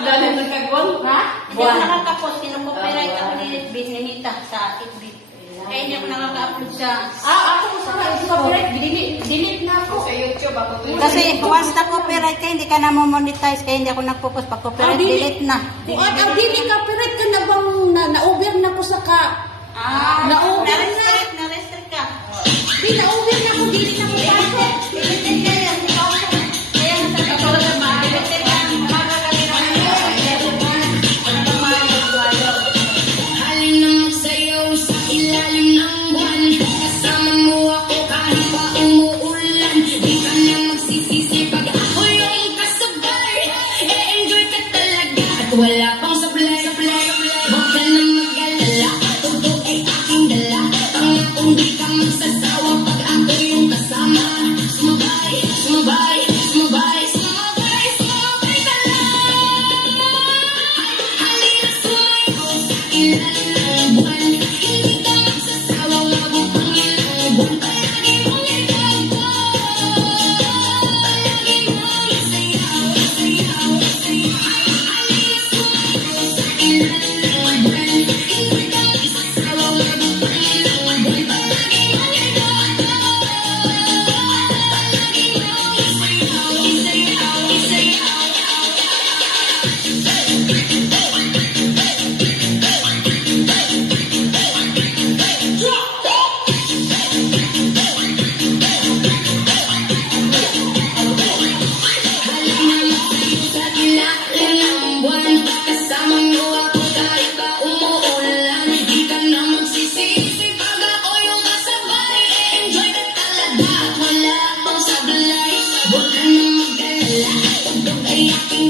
Dahil nagkagwan? Ha? Hindi ako nakakapos. Kinukopyright ako ni Nita sa FB. Kaya hindi ako nakaka-upload sa... Ako sa copyright, delete na ako. Sa YouTube ako. Kasi once na copyright ka, hindi ka na monetize. Kaya hindi ako nagpo-post. Pag copyright, delete na. Ang delete copyright ka na bang na-over na ko sa ka? Na-over na. Na-restrict ka. Di na-over na ko, delete na ko pasok. Delete ka yan. Kaya nga sa katulad na delete ka. Halin na magsayaw sa ilalim ng buwan. Kasama mo ako kahit pa umuulan. Di ka na magsisisi pag ako yung kasabay. E-enjoy ka talaga at wala pang sablay. Huwag ka na mag-alala, todo ay aking dala. Pangakong di ka magsasawa pag ako yung kasama. Sumabay, sumabay, sumabay, sumabay, sumabay ka lang. Halina sumayaw sa ilalim ng buwan. Hindi ka magsasawa, wag pang ilang buwan. Palagi mong itago. Palagi mong isayaw, isayaw, isayaw. Halina sumayaw sa ilalim ng buwan. Hindi ka magsasawa, wag pang ilang buwan. Palagi mong itago. Palagi mong isayaw, isayaw, isayaw. Halina magsayaw sa ilalim ng buwan. Kasama mo ako kahit pa umuulan. Di ka na magsisisi pag ako yung kasabay. Enjoy ka talaga at wala pang sablay. Huwag ka na mag-alala, tugtog ay aking